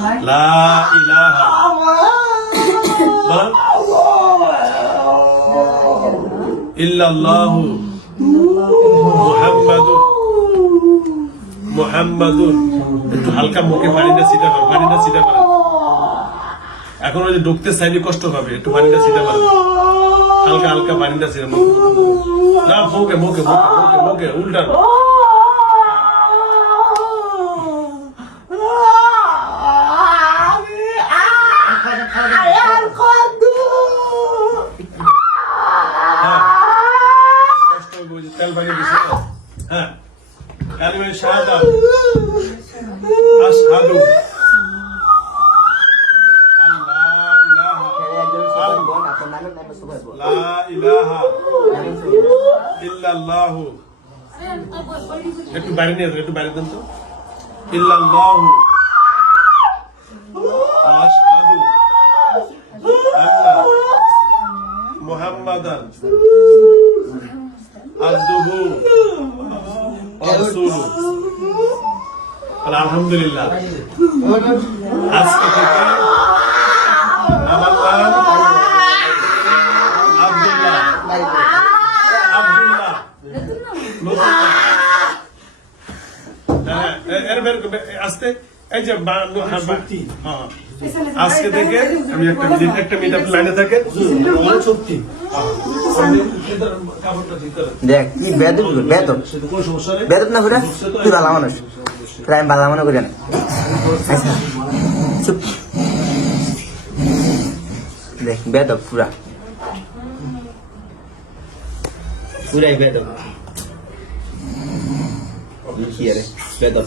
লা ইলাহা। ইল্লাল্লাহু মুহাম্মাদুর মুহাম্মাদুর একটু হালকা মুখে পানিটা ছিটা পারে পানিটা ছিটা পারে এখন ওই যে ঢুকতে চাইলে কষ্ট হবে একটু পানিটা ছিটা পারে হালকা হালকা পানিটা ছিটা না মুখে মুখে মুখে মুখে মুখে উল্টা হ্যাঁ কষ্ট হবে ওই যে তেল পানি দিছে না? হ্যাঁ কালিমা শাহাদাত আশহাদু আল্লাহ ইলাহা লা ইলাহা ইল্লাল্লাহু। একটু বাইরে নিয়ে একটু বাইরে দেন তো। ইল্লাল্লাহু। আশহাদু আন্না মুহাম্মাদান আবদুহু ওয়া রাসূলুহু। আলহামদুলিল্লাহ। আজকে থেকে আমার নাম আব্দুল্লাহ আব্দুল্লাহ নতুন নাম। হ্যাঁ, করবে, আস্তে এই যে হ্যাঁ, হ্যাঁ। আজকে থেকে আমি একটা মিনিট একটা মিনিট আপনি লাইনে থাকেন সত্যি দেখ কি বেদব বেদব সেটা কোনো সমস্যা নেই বেদব না ঘুরে তুই ভালো মানুষ তোরা ভালো মনে করি না আচ্ছা চুপ দেখ বেদব পুরা পুরাই বেদব কি আরে বেদব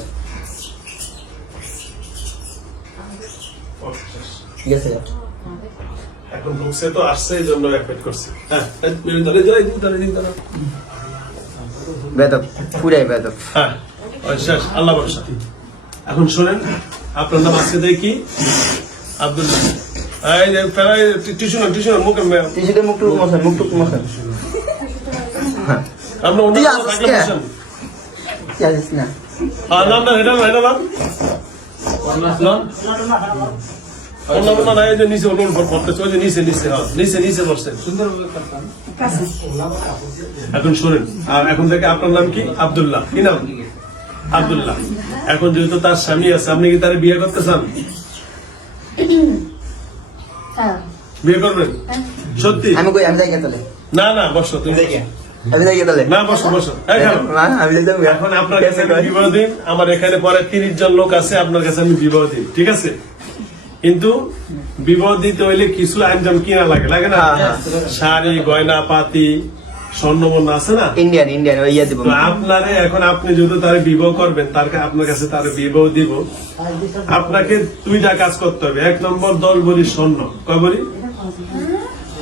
ঠিক আছে। এখন ঢুকছে তো আসছে এই জন্য অ্যাফেক্ট করছে। হ্যাঁ এই মিনিট ধরে যাই দিন ধরে দিন ধরে বেদব পুরাই বেদব। হ্যাঁ শেষ আল্লাহ ভরসা এখন শোনেন আপনার নাম আজকে থেকে কি? আব্দুল্লাহ এই যে ফেরাই টিস্যু না টিস্যু না মুখে সেটা মুখ টুক মশান মুখ টুক মশান হ্যাঁ। আপনি অন্য থাকলে। না। হ্যাঁ, না না এটা না এটা না না? অন্য অন্য না যে নিচে ওই যে নিচে নিচে হ্যাঁ নিচে নিচে এখন শোনেন আর এখন থেকে আপনার নাম কি? আব্দুল্লাহ। কি নাম? আব্দুল্লাহ। এখন যেহেতু তার স্বামী আছে আপনি কি তার বিয়ে করতে চান? হ্যাঁ। বিয়ে করবেন? সত্যি? আমি কই আমি যাই তাহলে? না না বসো তুমি বসো। আমি যাই তাহলে? না বসো বসো। এই আমি যাই এখন আপনার কাছে বিবাহ দিন আমার এখানে পরে তিরিশ জন লোক আছে আপনার কাছে আমি বিবাহ দিন ঠিক আছে? কিন্তু বিবাহ দিতে হইলে কিছু আইনজাম কিনা লাগে লাগে না? হ্যাঁ, হ্যাঁ। শাড়ি গয়না পাতি স্বর্ণবর্ণ আছে না? ইন্ডিয়ান ইন্ডিয়ান ইয়ে দিব। আপনারে এখন আপনি যদি তার বিবাহ করবেন তার আপনার কাছে তার বিবাহ দিব। আপনাকে দুইটা কাজ করতে হবে। এক নম্বর দশ ভরি স্বর্ণ। কয় ভরি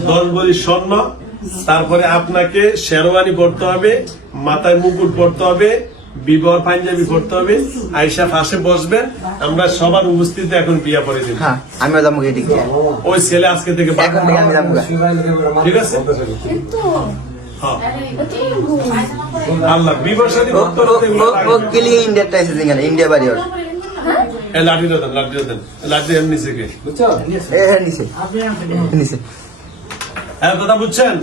দশ ভরি স্বর্ণ। তারপরে আপনাকে শেরওয়ানি পড়তে হবে মাথায় মুকুট পড়তে হবে বিবাহ পাঞ্জাবি পড়তে হবে। আইসা পাশে বসবেন আমরা সবার উপস্থিতিতে এখন বিয়া পরে দিব। হ্যাঁ যাব ঠিক ওই ছেলে আজকে থেকে আমি। ঠিক আছে? হ্যাঁ। আল্লাহ বিবাহ করতে ইন্ডিয়া বাড়ি ওর। হ্যাঁ দেন লাঠিটা দেন। লাঠি এমনি থেকে এ নিচে। নিচে। কথা বুঝছেন?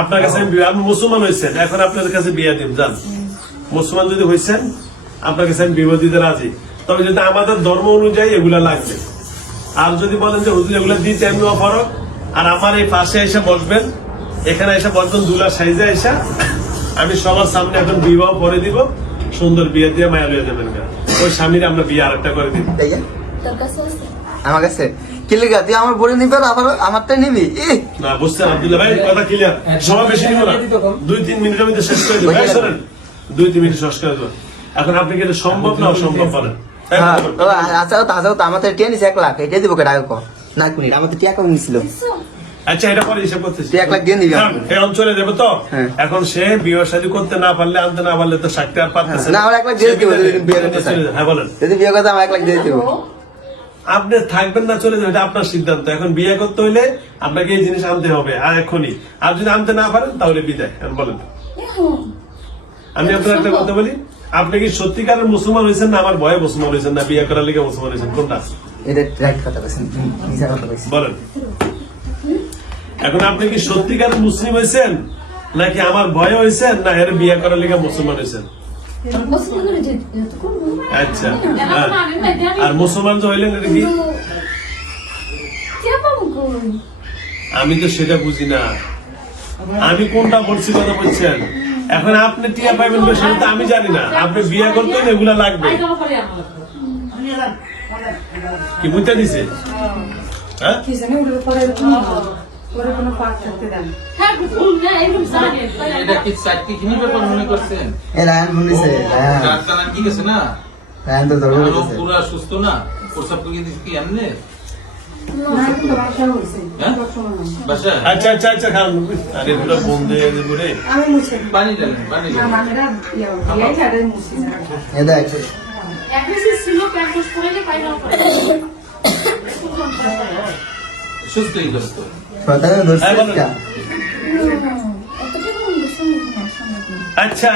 আপনার কাছে আমি আপনি মুসলমান হয়েছেন। এখন আপনাদের কাছে বিয়া দিন যান। মুসলমান যদি হয়েছেন আপনার কাছে আমি বিবাহ দিতে রাজি। তবে যদি আমাদের ধর্ম অনুযায়ী এগুলা লাগবে। আর যদি বলেন যে হুজুর এগুলা দিতে আমি অফারক। আর আমার এই পাশে এসে বসবেন এখানে এসে বসবেন দুলা সাইজে এসে আমি সবার সামনে এখন বিবাহ করে দিব। সুন্দর বিয়ে দিয়ে মায়া লয়ে যাবেন গা। ওই স্বামীর আমরা বিয়ে আরেকটা করে দিব। আমার কাছে? তুই আমার বলে নিবি আর আবার আমারটাই নিবি? না বুঝছেন আব্দুল্লাহ ভাই কথা ক্লিয়ার সময় বেশি নিব না। দুই তিন মিনিটের মধ্যে শেষ করে দেবো। দুই তিন মিনিট শেষ করে এখন আপনি কি এটা সম্ভব না অসম্ভব বলেন হ্যাঁ, বলুন। ও আচ্ছা তো আচ্ছা তো আমার তো টিয়া নিছে এক লাখ এটা দিব কেটা আগে না কুনি আমার তো টিয়া কম নিছিল? আচ্ছা এটা পরে হিসাব করতেছি। এক লাখ দিয়ে দিবি হ্যাঁ, এই অঞ্চলে দেবো তো? হ্যাঁ। এখন সে বিয়ে শাদী করতে না পারলে আনতে না পারলে তো ষাটটা আর পারতেছে না, আমার এক লাখ দিয়ে দিবো, যদি বিয়ে করতে। হ্যাঁ বলেন। যদি বিয়ে কথা আমার এক লাখ দিয়ে দিব। আপনি থাকবেন না চলে যাবেন আপনার সিদ্ধান্ত। এখন বিয়ে করতে হইলে আপনাকে এই জিনিস আনতে হবে আর এখনই আর যদি আনতে না পারেন তাহলে বিদায় বলেন। আমি আপনার একটা কথা বলি। আপনি কি সত্যিকারের মুসলমান হয়েছেন না আমার ভয়ে মুসলমান হয়েছেন না বিয়ে করার লিগে মুসলমান হয়েছেন? কোনটা? এটা রাইট কথা বলছেন মিশা কথা বলছেন। বলেন। এখন আপনি কি সত্যিকারের মুসলিম হয়েছেন নাকি আমার ভয় হয়েছেন না এর বিয়ে করার লিগে মুসলমান হয়েছেন? আচ্ছা। আর মুসলমান যে হইলেন এটা কি? আমি তো সেটা বুঝি না। আমি কোনটা বলছি কথা বলছেন? এখন আপনি টিয়া পাইবেন না সেটা আমি জানি না। আপনি বিয়ে করতে হলে এগুলা লাগবে। কি বুঝতে দিছে? হ্যাঁ? কি জানি ওগুলো পরে মনে সুস্থ না? প্রসাব কি এমনি? আচ্ছা খান আরে পুরো বন্ধে আমি মুছে পানি পানি মুছি এ দেখ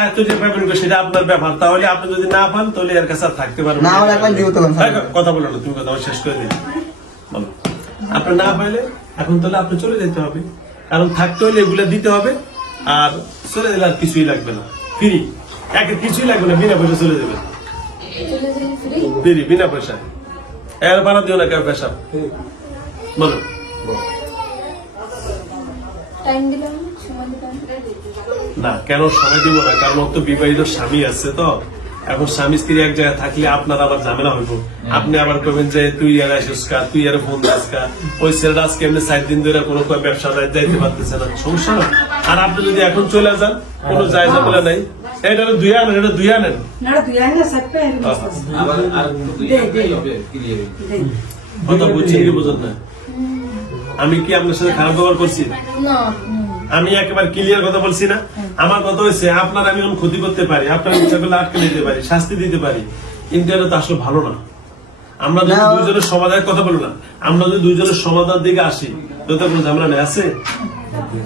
এত যে পাবেন সেটা আপনার ব্যাপার। তাহলে আপনি যদি না পান তাহলে এর কাছে থাকতে পারবেন না। এই, কথা বলো না তুমি কথা শেষ করে দিন। আপনি না পাইলে এখন তাহলে আপনি চলে যেতে হবে। কারণ থাকতে হলে এগুলা দিতে হবে আর চলে গেলে আর কিছুই লাগবে না। ফ্রি একে কিছুই লাগবে না বিনা পয়সা চলে যাবে। ফ্রি বিনা পয়সা এর বানা দিও না কেউ পেশা বলো। না কেন সময় দিব না? কারণ ওর তো বিবাহিত স্বামী আছে তো। এখন স্বামী স্ত্রী এক জায়গায় থাকলে আপনার আবার ঝামেলা হইব। আপনি আবার কবেন যে তুই আর আসিস কা তুই আর ফোন দাস কা। ওই ছেলেটা আজকে এমনি সাত দিন ধরে কোনো ব্যবসা যাইতে পারতেছে না। সমস্যা না? আর আপনি যদি এখন চলে যান কোনো যায় ঝামেলা নাই। এটা দুই আনেন দুই আনেন। কথা বুঝছেন কি বুঝেন না? আমি কি আপনার সাথে খারাপ ব্যবহার করছি। আমি একেবারে ক্লিয়ার কথা বলছি না? আমার কথা হচ্ছে আপনার আমি ক্ষতি করতে পারি আপনার ইচ্ছা করলে আটকে দিতে পারি শাস্তি দিতে পারি। কিন্তু এটা তো আসলে ভালো না। আমরা যদি দুইজনের সমাধানের কথা বলো না আমরা যদি দুইজনের সমাধান দিকে আসি তো কোনো ঝামেলা নেই আছে?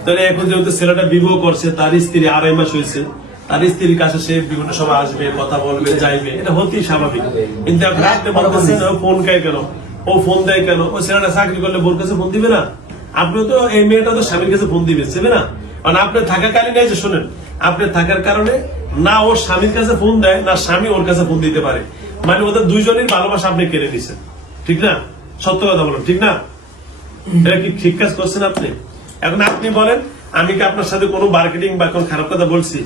তাহলে এখন যেহেতু ছেলেটা বিবাহ করছে তার স্ত্রী আড়াই মাস হয়েছে তার স্ত্রীর কাছে সে বিভিন্ন সময় আসবে কথা বলবে যাইবে এটা হতেই স্বাভাবিক। কিন্তু আপনি বলতেছেন ও ফোন খায় কেন? ও ফোন দেয় কেন? ও ছেলেটা চাকরি করলে বোর কাছে ফোন দিবে না? আপনি তো এই মেয়েটা তো স্বামীর কাছে ফোন দিবে না? কারণ আপনি থাকাকালীন, এই যে শোনেন, আপনি থাকার কারণে না ওর স্বামীর কাছে ফোন দেয়, না স্বামী ওর কাছে ফোন দিতে পারে। মানে ওদের দুইজনের ভালোবাসা আপনি কেড়ে নিছেন ঠিক না? সত্য কথা বলেন, ঠিক না? এটা কি ঠিক কাজ করছেন আপনি? এখন আপনি বলেন, আমি কি আপনার সাথে কোনো মার্কেটিং বা কোনো খারাপ কথা বলছি?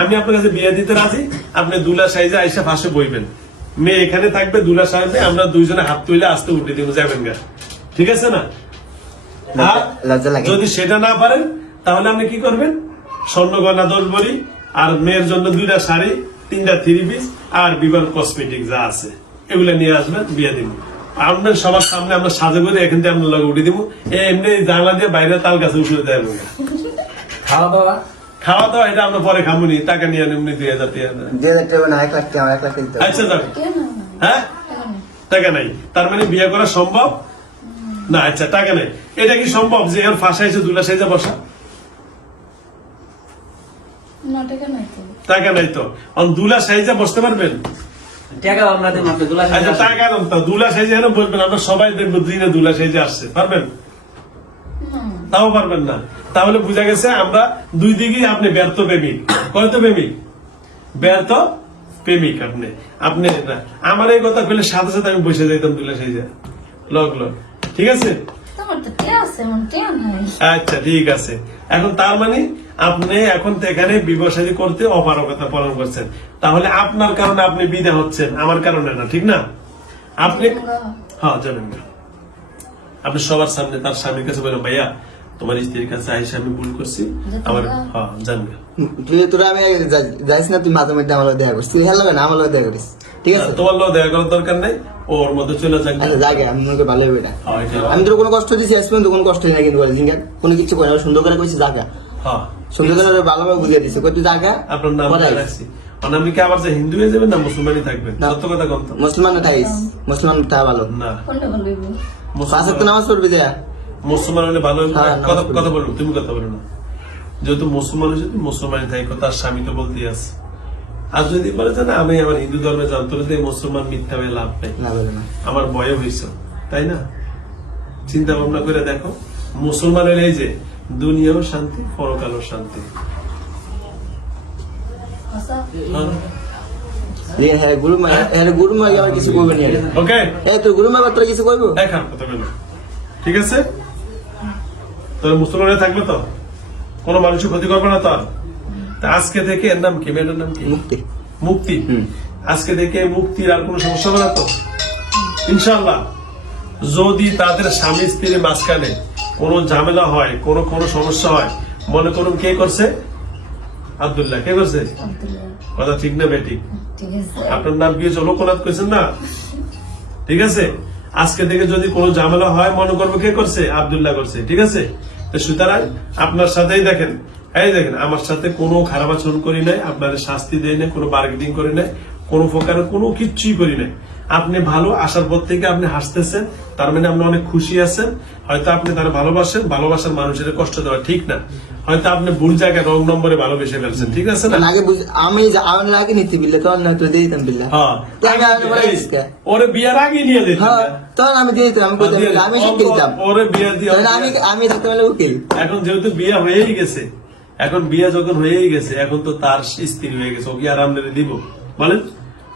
আমি আপনার কাছে বিয়ে দিতে রাজি? আপনি দুলা সাইজে আইসা ফাঁসে বইবেন। মেয়ে এখানে থাকবে, দুলা সাহেবে আমরা দুইজনে হাত তুলে আসতে উঠে দিব, যাবেন গা। ঠিক আছে না? লজ্জা লাগে। যদি সেটা না পারেন তাহলে আপনি কি করবেন? স্বর্ণ গয়না দশ ভরি আর মেয়ের জন্য দুইটা শাড়ি তিনটা থ্রি পিস আর বিবাহ কসমেটিক যা আছে এগুলো নিয়ে আসবেন বিয়ে দিব। আপনার সবার সামনে আমরা সাজে করে এখান থেকে আপনার লগে উঠে দিব। এমনি জানলা দিয়ে বাইরে তাল গাছে উঠে দেয় খাওয়া দাওয়া খাওয়া দাওয়া এটা আমরা পরে খামুনি টাকা নিয়ে আনি এমনি দুই হাজার তিন হাজার দুই হাজার টাকা না এক লাখ টাকা এক লাখ টাকা দিতে হবে। আচ্ছা হ্যাঁ? টাকা নাই। তার মানে বিয়ে করা সম্ভব? না আচ্ছা টাকা নেই এটা কি সম্ভব যে এর ফাঁসা এসে দুলা সাইজে বসা? টাকা নাই তো। টাকা নাই তো? অন দুলা সাইজে বসতে পারবেন? টাকা আমরা দেব আপনি দুলা আচ্ছা টাকা দাম তো দুলা সাইজে যেন বলবেন আমরা সবাই দেখব দিনে দুলা সাইজে আসছে পারবেন? তাও পারবেন না। তাহলে বুঝা গেছে আমরা দুই দিকেই আপনি ব্যর্থ প্রেমিক। কয়তো প্রেমিক? ব্যর্থ প্রেমিক আপনি। আপনি আমার এই কথা কইলে সাথে সাথে আমি বসে যাইতাম দুলা সাইজে লগ লগ। ঠিক আছে? আচ্ছা ঠিক আছে। এখন তার মানে আপনি এখন তো এখানে বিবাসাদী করতে অপারগতা পালন করছেন। তাহলে আপনার কারণে আপনি বিদা হচ্ছেন আমার কারণে না ঠিক না? আপনি হ্যাঁ জানেন আপনি সবার সামনে তার স্বামীর কাছে বলেন ভাইয়া তোমার স্ত্রীর কাছে আইসা আমি ভুল করছি? আমার হ্যাঁ জানবে। তুই তোরা আমি যাইস না তুই মাঝে মধ্যে আমার দেখা করিস। তুই ভালো লাগে না আমার লগে দেখা করিস। ঠিক আছে? তোমার লোক দেখা করার দরকার নাই ওর মধ্যে চলে যাক। আচ্ছা জাগে আমি মনে ভালো হবে এটা। হ্যাঁ, আমি তোর কোনো কষ্ট দিচ্ছি আজ পর্যন্ত কোনো কষ্ট নেই কিন্তু বলে জিঙ্গা। কোনো কিছু করে না, সুন্দর করে কইছি জাগা হ্যাঁ। সুন্দর করে ভালোভাবে বুঝিয়ে দিচ্ছে কই তুই জাগা আপনার নাম। রাখছি? মানে আপনি কি আবার যে হিন্দু হয়ে যাবেন না মুসলমানই থাকবেন না। সত্য কথা কম তো। মুসলমান থাইস মুসলমান থাকা ভালো। না। কোনটা বলব? পাঁচ নামাজ পড়বি দেয়া মুসলমান হলে ভালো হ্যাঁ, কথা তুমি কথা বলো না যেহেতু মুসলমান হয়েছে তুমি মুসলমানই থাকো তার স্বামী তো বলতেই আছে। আর যদি বলে যে না আমি আমার হিন্দু ধর্মে জানতো মুসলমান মিথ্যা হয়ে লাভ নেই। আমার ভয় হয়েছে তাই না? চিন্তা ভাবনা করে দেখো মুসলমানের এই যে দুনিয়াও শান্তি পরকালও শান্তি। হ্যাঁ। হ্যাঁ গুরু মা গুরু মা কিছু করবে না ওকে এই তোর গুরু মা কিছু করব দেখান কথা বলো। ঠিক আছে? তোর মুসলমানে থাকবে তো? কোনো মানুষের ক্ষতি করবে না তো আর? তা আজকে থেকে এর নাম কি? মেয়েটার নাম কি? মুক্তি। মুক্তি? আজকে থেকে মুক্তির আর কোনো সমস্যা হবে না তো? ইনশাল্লাহ যদি তাদের স্বামী স্ত্রীর মাঝখানে কোনো ঝামেলা হয় কোনো কোনো সমস্যা হয় মনে করুন কে করছে? আব্দুল্লাহ। কে করছে? কথা ঠিক না বেটি? আপনার নাম কি লোকনাথ কইছেন না? ঠিক আছে? আজকে থেকে যদি কোনো ঝামেলা হয়, মনে করব কে করছে? আবদুল্লাহ করছে, ঠিক আছে? তো সুতরাং আপনার সাথেই দেখেন, এই দেখেন, আমার সাথে কোনো খারাপ আচরণ করি নাই আপনার শাস্তি দেয় নাই, কোনো বার্গেনিং করি নাই। কোনো প্রকারের কোনো কিচ্ছুই করি নাই। আপনি ভালো আসার পর থেকে আপনি হাসতেছেন তার মানে আপনি অনেক খুশি আছেন। হয়তো আপনি তার ভালোবাসেন ভালোবাসার মানুষের কষ্ট দেওয়া ঠিক না। হয়তো আপনি ভুল জায়গায় রং নম্বরে ভালোবেসে ফেলছেন ঠিক আছে না? আগে আমি আমি আগে নিতে বিল্লে তখন না দিয়ে দিতাম বিল্লা হ্যাঁ? ওরে বিয়ার আগে নিয়ে দিত হ্যাঁ তখন আমি দিয়ে দিতাম আমি শিখে দিতাম। ওরে বিয়া দিয়ে আমি আমি থাকতে পারলে উকিল। এখন যেহেতু বিয়া হয়েই গেছে এখন বিয়া যখন হয়েই গেছে এখন তো তার স্ত্রী হয়ে গেছে ওকে আর আমরা দিব। বলেন?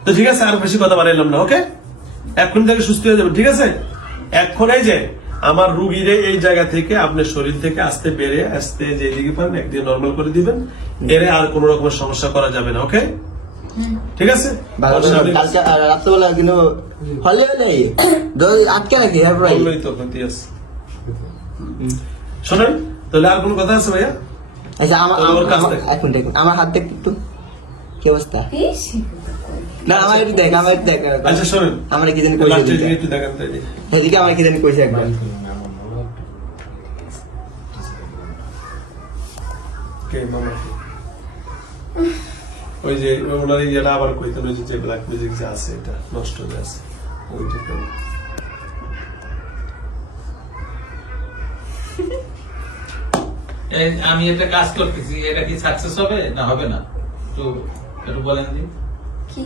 তো ঠিক আছে আর বেশি কথা বাড়াইলাম না ওকে এখন থেকে সুস্থ হয়ে যাবে ঠিক আছে? এখন এই যে আমার রুগীরে এই জায়গা থেকে আপনার শরীর থেকে আসতে বেড়ে আসতে যে দিকে পারেন একদিকে নর্মাল করে দিবেন। এরে আর কোন রকমের সমস্যা করা যাবে না ওকে ঠিক আছে? রাত্রেবেলা কিন্তু হলে আটকে রাখি হ্যাঁ তো শোনেন তাহলে আর কোনো কথা আছে ভাইয়া? আচ্ছা আমার আমার- কাছ আমার- এখন আমার হাত দেখ একটু। কি অবস্থা? না আমার একটু দেখ আমার একটু দেখ আচ্ছা শোনেন আমার কি জানি কইছে একটু দেখান তো এদিকে। এদিকে আমার কি জানি কইছে একবার। কে মামা ওই যে ওনার এই আবার কইতেন ওই যে যে ব্ল্যাক মিউজিক যে আছে এটা নষ্ট হয়ে আছে ওইটা আমি একটা কাজ করতেছি এটা কি সাকসেস হবে? না হবে না। তো একটু বলেন দিন। কি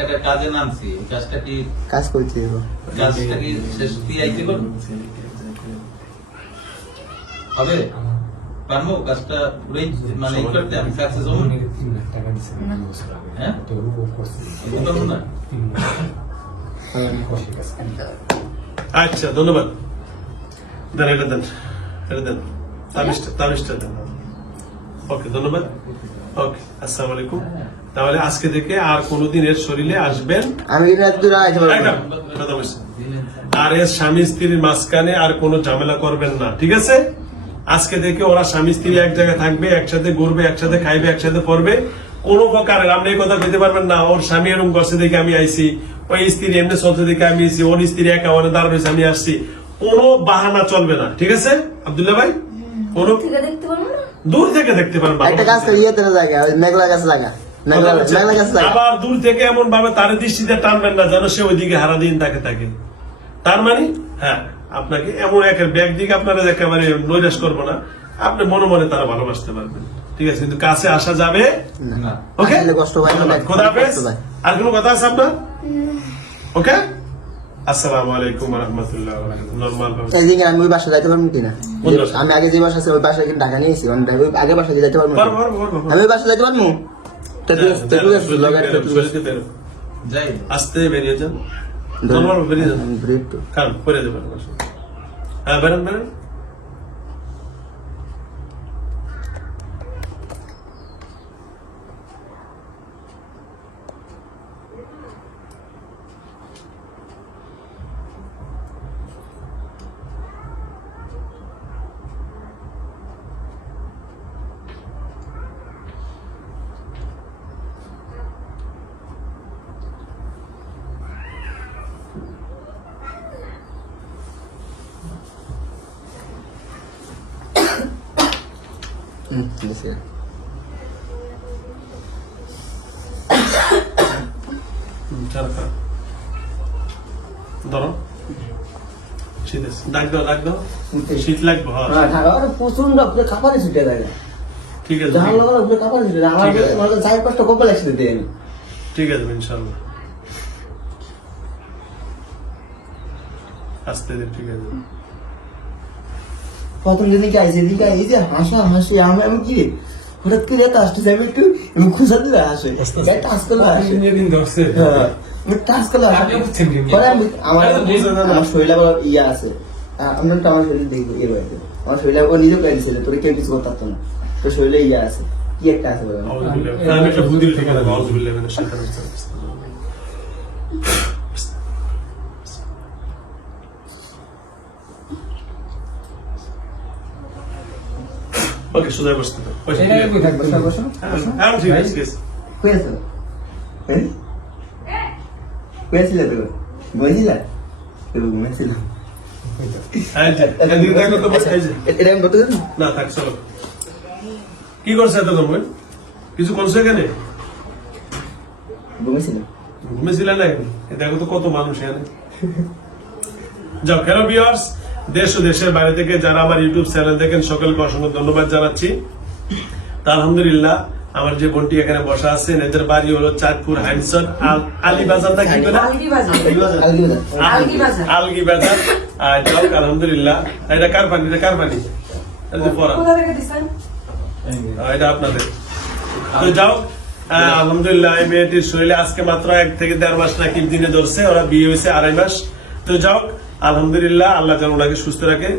এটা- কাজে নামছি কাজটা কি কাজ করছি কাজটা কি শেষ দিয়ে আইতে পারব হবে? পারব? কাজটা পুরোই মানে করতে আমি সাকসেস হব? হ্যাঁ? না আচ্ছা ধন্যবাদ। দেন এটা দেন। এটা দেন। ওকে ধন্যবাদ। ওকে আসসালামু আলাইকুম। তাহলে আজকে থেকে আর কোনোদিন এর শরীরে আসবেন? আমি। আর এর স্বামী স্ত্রীর মাঝখানে আর কোনো ঝামেলা করবেন না ঠিক আছে? আজকে থেকে ওরা স্বামী স্ত্রী এক জায়গায় থাকবে একসাথে ঘুরবে একসাথে খাইবে একসাথে পড়বে। কোন প্রকারের আপনি এই কথা কইতে পারবেন না ওর স্বামী এরকম করছে দেখে আমি আইসি ওই স্ত্রী এমনি চলছে দেখে আমি আইছি ওর স্ত্রী একা ওর দাঁড় হয়েছে আমি আসছি। কোনো বাহানা চলবে না ঠিক আছে? আব্দুল্লাহ ভাই? কোনো? দেখতে পারব না? দূর থেকে দেখতে পারেন একটা করি ইয়েতে জায়গা ওই মেঘলা গাছ লাগা মেঘলা মেঘলা গাছ লাগা আবার দূর থেকে এমন ভাবে তার দৃষ্টিতে টানবেন না যেন সে ওইদিকে হারা দিন তাকে থাকে। তার মানে? হ্যাঁ আপনাকে এমন এক ব্যাগ দিকে আপনারা একেবারে নৈরাশ করব না। আপনি মনে মনে তারা ভালোবাসতে পারবেন। ঠিক আছে কিন্তু কাছে আসা যাবে? না। ওকে কষ্ট। আর কোনো কথা আছে আপনার? ওকে আসসালামু আলাইকুম রহমতুল্লাহ নর্মাল একদিন আমি ওই বাসা যাইতে পারব কিনা? আমি আগে যে বাসা আছে ওই বাসায় কিন্তু ঢাকা নিয়েছি। আমি ওই আগে বাসা যাইতে পারব আমি ওই বাসা যাইতে পারব? আসতে বেরিয়ে যান। নর্মাল বেরিয়ে যান। হ্যাঁ বেরেন বেরেন। ধরো। শীত আছে। ডাক দাও ডাক দাও শীত। লাগবে ঢাকা ওটা প্রচণ্ড ছুটে যায় ঠিক আছে। ওগুলো কাপড় ঠিক আছে। আমার চার পাঁচটা কপাল একসাথে দিয়ে আমি ঠিক আছে ইনশাল্লাহ আসতে ঠিক আছে। প্রথম যেদিনকে আইসি এদিকে এই যে হাসা হাসি আমি আমি কি? হঠাৎ করে একটা আসতে আমি একটু আমি খুঁজা দিলে আসে। টাচ করলে আসে। হ্যাঁ টাচ করলে আসে? পরে আমি আমার। আমার শরীরে আবার ইয়ে আছে। আপনার তো আমার শরীরে দেখব ইয়ে বাড়িতে। আমার শরীরে ও নিজে করে দিয়েছিল তোরে কেউ কিছু করতে না। তো শরীরে ইয়ে আছে। কি একটা আছে বলে। আমি একটা বুদ্ধির ঠিকানা ওকে সোজা বসতে দাও বসে হ্যাঁ ঠিক আছে ঠিক আছে কই কি করছে এত কম কিছু করছ এখানে? ঘুমাইছিলাম ঘুমেছিলেন না দেখো তো কত মানুষ এখানে। যাও হ্যালো ভিউয়ার্স দেশ ও দেশের বাইরে থেকে যারা আমার ইউটিউব চ্যানেল দেখেন সকলকে অসংখ্য ধন্যবাদ জানাচ্ছি। আলহামদুলিল্লাহ আমার যে বোনটি এখানে বসা আছেন এদের বাড়ি হলো চাঁদপুর হাইনসন আলিবাজার না কি করে আলগি বাজার আলগি বাজার আলগি বাজার। আলগি বাজার আর যাও আলহামদুলিল্লাহ। এটা কার পানি এটা কার পানি এটা যে পড়া। কোথা থেকে দিছেন? আহ, এটা আপনাদের। তো যাও আলহামদুলিল্লাহ এই মেয়েটির শরীরে আজকে মাত্র এক থেকে দেড় মাস নাকি দিনে ধরছে ওরা বিয়ে হয়েছে আড়াই মাস। তো যাও আলহামদুলিল্লাহ আল্লাহ যেন ওনাকে সুস্থ রাখে।